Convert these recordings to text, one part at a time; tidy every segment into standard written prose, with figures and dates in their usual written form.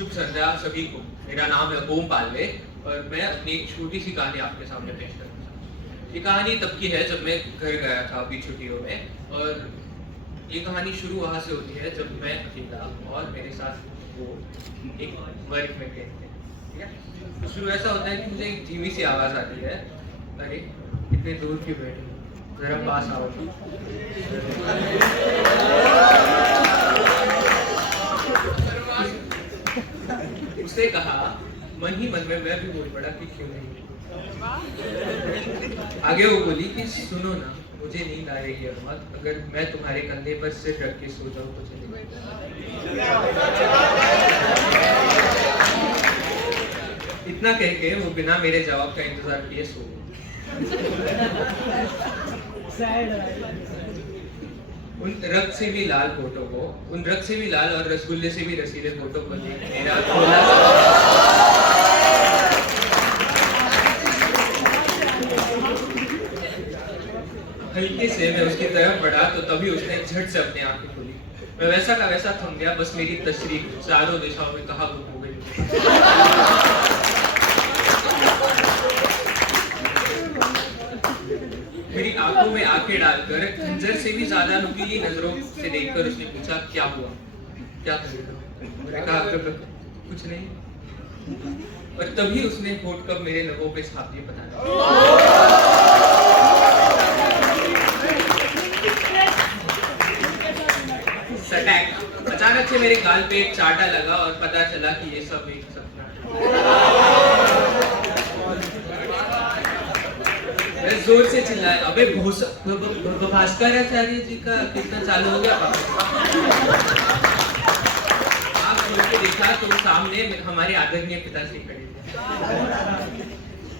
शुभ संध्या सभी को। मेरा नाम है ओम पालवे और मैं अपनी एक छोटी सी कहानी आपके सामने पेश करना चाहता हूँ। ये कहानी तब की है जब मैं घर गया था अभी छुट्टियों में, और ये कहानी शुरू वहाँ से होती है जब मैं अकेला और मेरे साथ वो एक वर्क में गए थे। ठीक है, तो शुरू ऐसा होता है कि मुझे एक धीमी सी आवाज़ आती है, अरे इतने दूर क्यों बैठे, जरा पास आओ। उसने कहा मन ही मन में, मैं भी बोल पड़ा कि क्यों नहीं। आगे वो बोली कि सुनो ना, मुझे नींद आ रही है बहुत, अगर मैं तुम्हारे कंधे पर सिर रख के सो जाऊं तो चलेगा। इतना कह के वो बिना मेरे जवाब का इंतजार किए सो गई। उन रक्त से भी लाल फोटो को, उन रक्त से भी लाल और रसगुल्ले से भी रसीले फोटो को देख मेरा थोड़ा हल्के से मैं उसकी तरफ बढ़ा तो तभी उसने झट से अपनी आंखें खोली। मैं वैसा का वैसा थम गया, बस मेरी तशरीफ चारों दिशाओं में कहाँ गुम हो गई। मेरी आंखों में आंखें डालकर खंजर से भी ज्यादा नुकीली नजरों से देखकर उसने पूछा क्या हुआ, क्या कर रहे हो? मैंने कहा कुछ नहीं। और तभी उसने होठ कब मेरे लबों पे छाप दिए, पता नहीं। सटैक अचानक से मेरे गाल पे एक चाटा लगा और पता चला कि ये सब एक सपना है। मैं जोर से चिल्लाया, अबे भास्कराचार्य जी का कीर्तन चालू हो गया। आँख खोल के देखा तो सामने हमारे आदरणीय पिताश्री खड़े थे।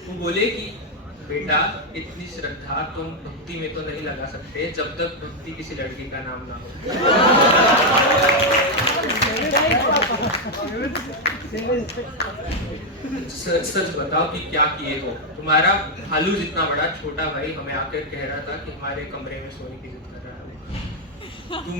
वो बोले कि बेटा, इतनी श्रद्धा तुम भक्ति में तो नहीं लगा सकते जब तक भक्ति किसी लड़की का नाम ना हो। सच बताओ कि क्या किए हो? तुम्हारा भालू जितना बड़ा छोटा भाई हमें आकर कह रहा था कि हमारे कमरे में सोने की जिद कर रहा है। तुम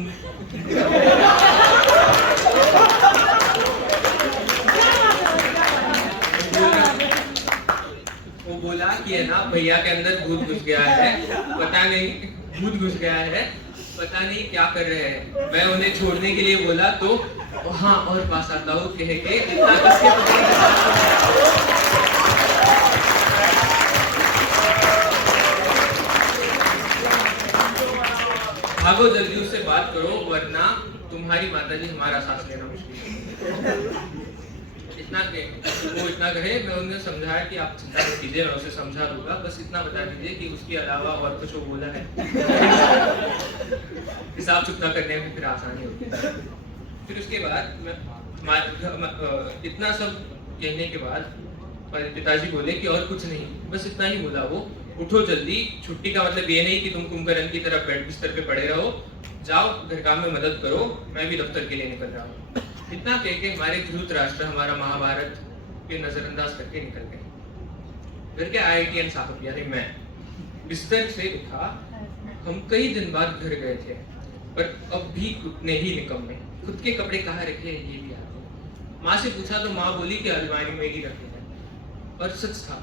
वो बोला कि है ना, भैया के अंदर भूत घुस गया है, पता नहीं भूत घुस गया है, पता नहीं क्या कर रहे हैं। मैं उन्हें छोड़ने के लिए बोला तो हाँ और पास आता हूँ कह के इतना किसके भागो जल्दी उससे बात करो वरना तुम्हारी माताजी हमारा सांस लेना मुश्किल है। वो इतना कहे, मैं उन्हें समझाया कि आप चिंता मत कीजिए, मैं उसे समझा दूंगा, बस इतना बता दीजिए कि उसके अलावा और कुछ वो बोला है। हिसाब चुकता करने में फिर आसानी होती है। फिर उसके बाद इतना सब कहने के बाद पिताजी बोले कि और कुछ नहीं, बस इतना ही बोला वो, उठो जल्दी, छुट्टी का मतलब ये नहीं कि तुम कुंभकर्ण की तरह बेड बिस्तर पे पड़े रहो, जाओ घर काम में मदद करो, मैं भी दफ्तर के लिए निकल रहा हूँ। इतना कह के हमारे धृतराष्ट्र हमारा महाभारत के नजरअंदाज करके निकल गए। घर के IITN साहब यानी मैं बिस्तर से उठा। हम कई दिन बाद घर गए थे, पर अब भी उतने ही निकम्मे। खुद के कपड़े कहाँ रखे हैं ये भी याद है। माँ से पूछा तो माँ बोली कि अलमारी में ही रखे हैं, और सच था,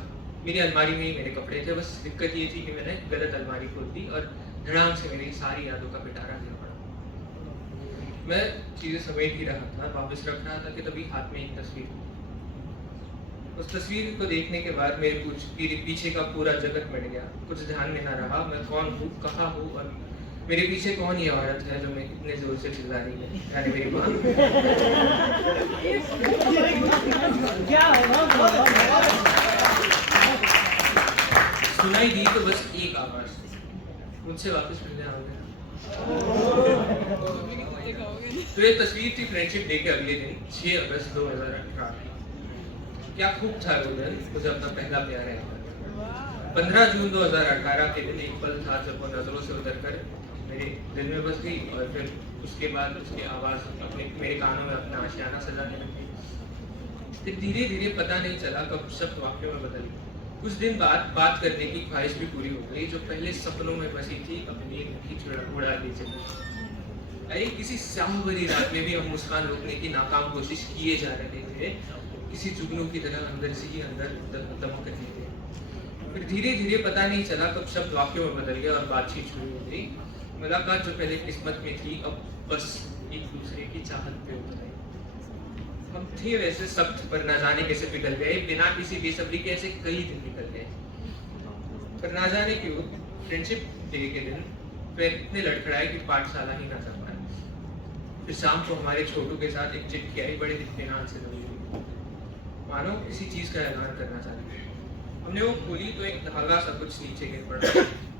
मेरी अलमारी में ही मेरे कपड़े थे। बस दिक्कत ये थी कि मैंने गलत अलमारी खोल दी और धड़ाम से मेरी सारी यादों का पिटारा गिर पड़ा। मैं चीजें समेट ही रहा था, वापस रख रहा था कि तभी हाथ में एक तस्वीर। उस तस्वीर को देखने के बाद मेरे पीछे का पूरा जगत मिट गया। कुछ ध्यान में ना रहा, मैं कौन हूँ, कहाँ हूँ और मेरे पीछे कौन ये औरत है जो मैं इतने जोर से चिल्ला रही है, यानी मेरी माँ। सुनाई दी तो बस एक आवाज, मुझसे वापस मिलने आ गया। तो ये तस्वीर थी फ्रेंडशिप डे के अगले दिन, 6 अगस्त 2018। क्या खूब था वो दिन, मुझे अपना पहला प्यार है। 15 जून 2018 के दिन एक पल था जब वो नजरों से उतर कर मेरे दिल में बस गई, और फिर उसके बाद उसकी आवाज मेरे कानों में अपना आशियाना सजाने लगी। फिर धीरे धीरे पता नहीं चला कब शब्द वाक्यों में बदल गए। कुछ दिन बाद बात करने की ख्वाहिश भी पूरी हो गई। जो पहले सपनों में बसी थी अपनी उड़ा ली चली। अरे किसी स्याह भरी रात में भी हम मुस्कान रोकने की नाकाम कोशिश किए जा रहे थे। थे, किसी जुगनू की तरह अंदर से ही अंदर दमक रहे थे। फिर धीरे धीरे पता नहीं चला कब शब्द वाक्यों में बदल गया और बातचीत शुरू हो गई। मुलाकात जो पहले किस्मत में थी अब बस एक दूसरे की चाहत पे उतर आई। हम थे वैसे सख्त पर न जाने कैसे पिघल गए, बिना किसी बेसब्री के ऐसे कई दिन निकल गए। पर ना जाने क्यों फ्रेंडशिप डे के दिन पैर इतने लड़खड़ाए कि पाठशाला ही ना जा पाए। फिर शाम को हमारे छोटू के साथ एक चिट्ठी आई, बड़े इत्मीनान से दबी हुई, मानो किसी चीज का ऐलान करना चाहते थे। हमने वो खोली तो एक धागा सा कुछ नीचे गिर पड़ा।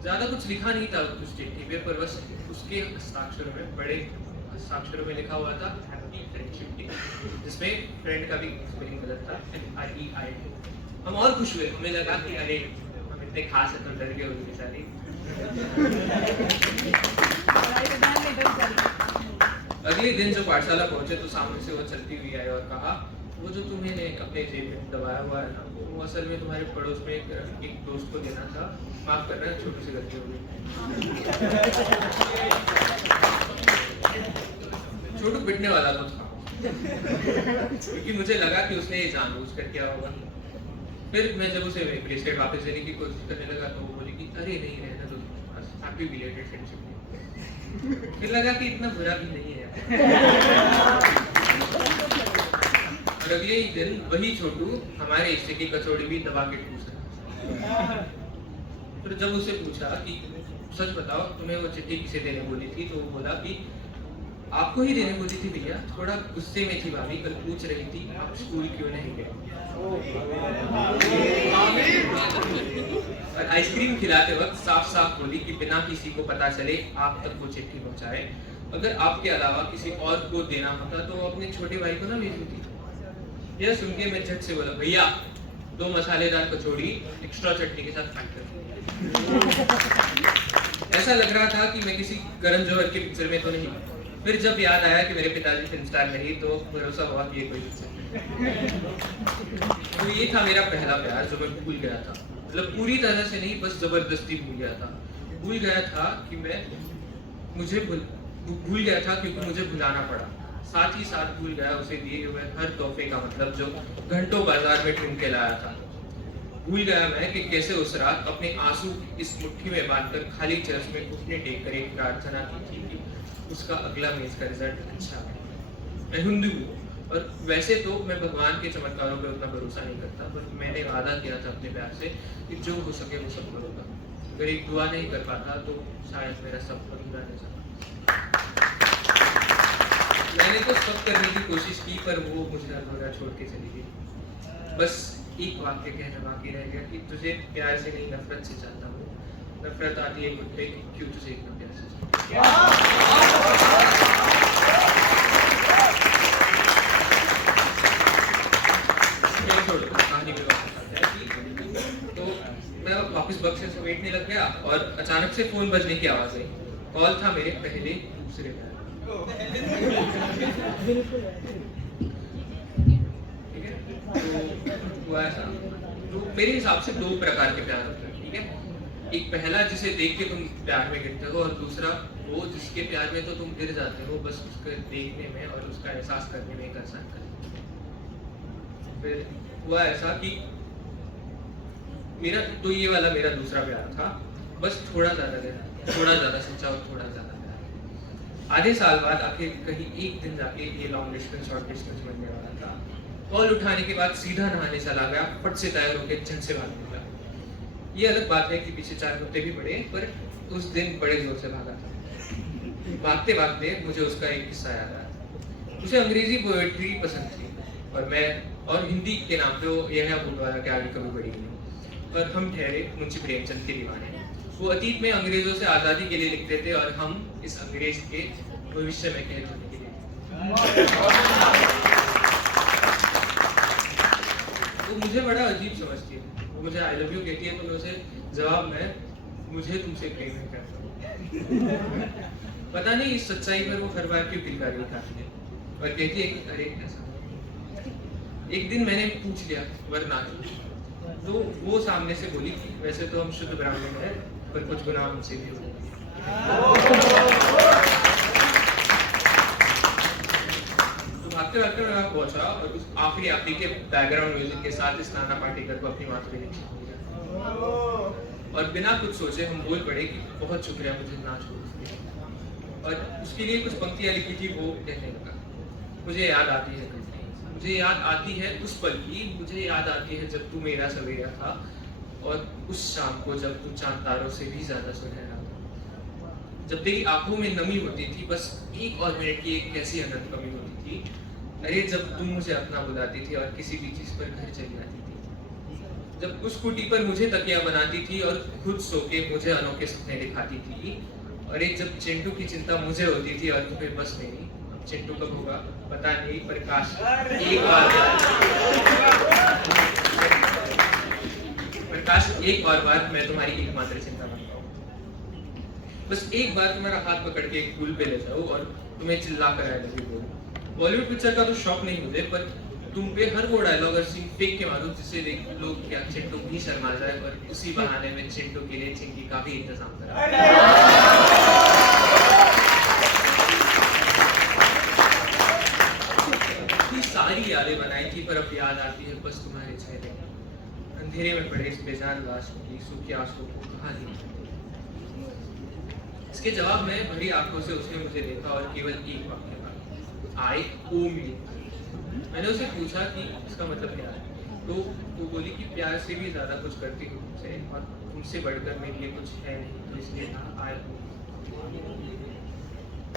ज्यादा कुछ लिखा नहीं था उस चिट्ठी पे, पर बस उसके हस्ताक्षरों में, बड़े हस्ताक्षरों में लिखा हुआ था हैप्पी फ्रेंडशिप डे, जिसमें फ्रेंड का भी स्पेलिंग गलत था, FREI। हम और खुश हुए, हमें लगा कि अरे हम इतने खास है, तो डर गए उनके साथ ही। अगले दिन जो पाठशाला पहुंचे तो सामने से वो चलती हुई आई और कहा, वो जो तुम्हें अपने जेब में दबाया हुआ है ना, वो असल में तुम्हारे पड़ोस में एक दोस्त को देना था, माफ करना, छोटी सी गलती हो गई। छोटू पिटने वाला तो था, क्योंकि मुझे लगा कि उसने ये जानबूझकर किया होगा। फिर मैं जब उसे ब्रेसलेट वापस देने की कोशिश करने लगा तो वो बोली कि अरे नहीं, रहना तो, हैप्पी बिलेटेड फ्रेंडशिप डे। फिर लगा कि इतना बुरा भी नहीं है। और अगले ही दिन वही छोटू हमारे हिस्से की कचौड़ी भी दबा के ठूस रहा। फिर जब उसे पूछा कि सच बताओ तुम्हें वो चिट्ठी किसे देने बोली थी, तो वो बोला कि आपको ही देने बोली थी भैया, थोड़ा गुस्से में थी भाभी, कल पूछ रही थी आप स्कूल क्यों नहीं गए। और आइसक्रीम खिलाते वक्त साफ साफ बोली कि बिना किसी को पता चले आप तक वो चिट्ठी पहुंचाए, अगर आपके अलावा किसी और को देना होता तो अपने छोटे भाई को ना भेजती। यह सुन के मैं झट से बोला, भैया 2 मसालेदार कचौड़ी एक्स्ट्रा चटनी के साथ पैक कर। ऐसा लग रहा था कि मैं किसी करण जौहर के पिक्चर में तो नहीं। फिर जब याद आया कि मेरे पिताजी फिल्म स्टार नहीं, तो भरोसा हुआ कि ये कोई पिक्चर। तो ये था मेरा पहला प्यार जो मैं भूल गया था, मतलब पूरी तरह से नहीं, बस जबरदस्ती भूल गया था। भूल गया था कि भूल गया था क्योंकि मुझे भुलाना पड़ा। साथ ही साथ भूल गया उसे दिए हुए हर तोहफे का मतलब जो घंटों बाजार में ढूंढ के लाया था। भूल गया मैं कि कैसे उस रात अपने आंसू इस मुट्ठी में बांधकर खाली चर्च में घुटने टेक कर एक प्रार्थना की थी कि उसका अगला मैच का रिजल्ट अच्छा है। मैं हिंदू हूँ और वैसे तो मैं भगवान के चमत्कारों पर उतना भरोसा नहीं करता, पर मैंने वादा किया था अपने प्यार से कि जो हो सके वो सब करूँगा। अगर एक दुआ नहीं कर पाता तो शायद मेरा सब अधूरा रह जाता। मैंने तो सब करने की कोशिश की, पर वो मुझे अधूरा छोड़ के चली गई। बस एक वाक्य कहना बाकी रह गया कि तुझे प्यार से नहीं नफरत से चाहता हूँ। नफरत आती है खुद पे कि क्यों तुझे इतना प्यार से कहानी में वापस आता है कि तो मैं वापस बक्से से बैठने लग गया और अचानक से फोन बजने की आवाज आई। कॉल था मेरे पहले दूसरे प्यार। ठीक है, तो ऐसा तो मेरे हिसाब से 2 प्रकार के प्यार होते हैं। ठीक है, एक पहला जिसे देख के तुम प्यार में गिरते हो, और दूसरा वो जिसके प्यार में तो तुम गिर जाते हो बस उसके देखने में और उसका एहसास करने में एक आसान कर। फिर हुआ ऐसा कि मेरा तो ये वाला मेरा दूसरा प्यार था, बस थोड़ा ज्यादा गहरा, थोड़ा ज्यादा सच्चा और थोड़ा ज्यादा प्यार। आधे साल बाद आखिर कहीं एक दिन जाके ये लॉन्ग डिस्टेंस शॉर्ट डिस्टेंस बनने वाला था। कॉल उठाने के बाद सीधा नहाने चला गया, फट से तैयार होकर झट से भागने लगा। ये अलग बात है कि पीछे 4 कुत्ते भी पड़े, पर उस दिन बड़े जोर से भागा था। भागते भागते मुझे उसका एक किस्सा याद आया। उसे अंग्रेजी पोएट्री पसंद थी और हिंदी के नाम पे वो यह भूतवाला के आगे कभी बढ़ी नहीं। पर हम ठहरे मुंशी प्रेमचंद के दीवाने। वो अतीत में अंग्रेजों से आजादी के लिए लिखते थे और हम इस अंग्रेज के भविष्य में कैद होने के लिए। वो मुझे बड़ा अजीब समझती है। वो मुझे आई लव यू कहती है तो मैं उसे जवाब में मुझे तुमसे प्रेम है कहता हूँ। पता नहीं इस सच्चाई पर वो हर बार क्यों किलकारी उठाती है और कहती है कि अरे ऐसा। एक दिन मैंने पूछ लिया वरना, तो वो सामने से बोली कि वैसे तो हम शुद्ध ब्राह्मण हैं, पर कुछ गुनाह हमसे भी हो। तो भागते भागते मैं वहाँ पहुंचा और उस आखिरी के बैकग्राउंड म्यूजिक के साथ इस नाना पाटेकर को अपनी माधुरी लिखी और बिना कुछ सोचे हम बोल पड़े कि बहुत शुक्रिया मुझे ना छोड़। और उसके लिए कुछ पंक्तियां लिखी थी, वो कहने लगा, मुझे याद आती है कभी, मुझे याद आती है उस पल की, मुझे याद आती है जब तू मेरा सवेरा था और उस शाम को जब तू चांद तारों से भी ज्यादा सुनहरा था, जब तेरी आंखों में नमी होती थी, बस एक और मिनट की एक कैसी अनंत कमी होती थी। अरे जब तुम मुझे अपना बुलाती थी और किसी भी चीज पर घर चली आती थी, जब उस कुटी पर मुझे तकिया बनाती थी और खुद सो के मुझे अनोखे सपने दिखाती थी। और एक जब चिंटू की चिंता मुझे होती थी और तुम्हें बस मेरी, चिंटू कब होगा पता नहीं, पर काश एक और बार मैं तुम्हारी एकमात्र चिंता बन पाऊं। बस एक बार तुम्हारा हाथ पकड़ के एक पुल पे ले जाऊं और तुम्हें चिल्ला कर आई लव यू बोलूं। बॉलीवुड पिक्चर का तो शौक नहीं मुझे, पर तुम पे हर वो डायलॉग और सीन फेंक के मारूं जिससे देख लोग क्या चिंटू भी शर्मा जाए और उसी बहाने में चिंटू के लिए चिंकी का भी इंतजाम करा। सारी यादें बनाई थी पर अब याद आती है बस तुम्हारे चेहरे, अंधेरे में पड़े इस बेजान लाश की सूखी आंसू को कहाँ ली। इसके जवाब में भरी आंखों से उसने मुझे देखा और केवल एक वाक्य कहा, आई ओ मी। मैंने उसे पूछा कि इसका मतलब क्या है, तो वो बोली कि प्यार से भी ज्यादा कुछ करती हूँ तुमसे और तुमसे बढ़कर मेरे लिए कुछ है नहीं, तो इसलिए आई हूँ।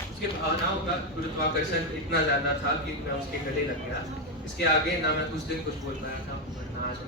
उसके भावनाओं का गुरुत्वाकर्षण इतना ज्यादा था कि मैं उसके गले लग गया। इसके आगे ना मैं उस दिन कुछ बोल पाया था, ना आज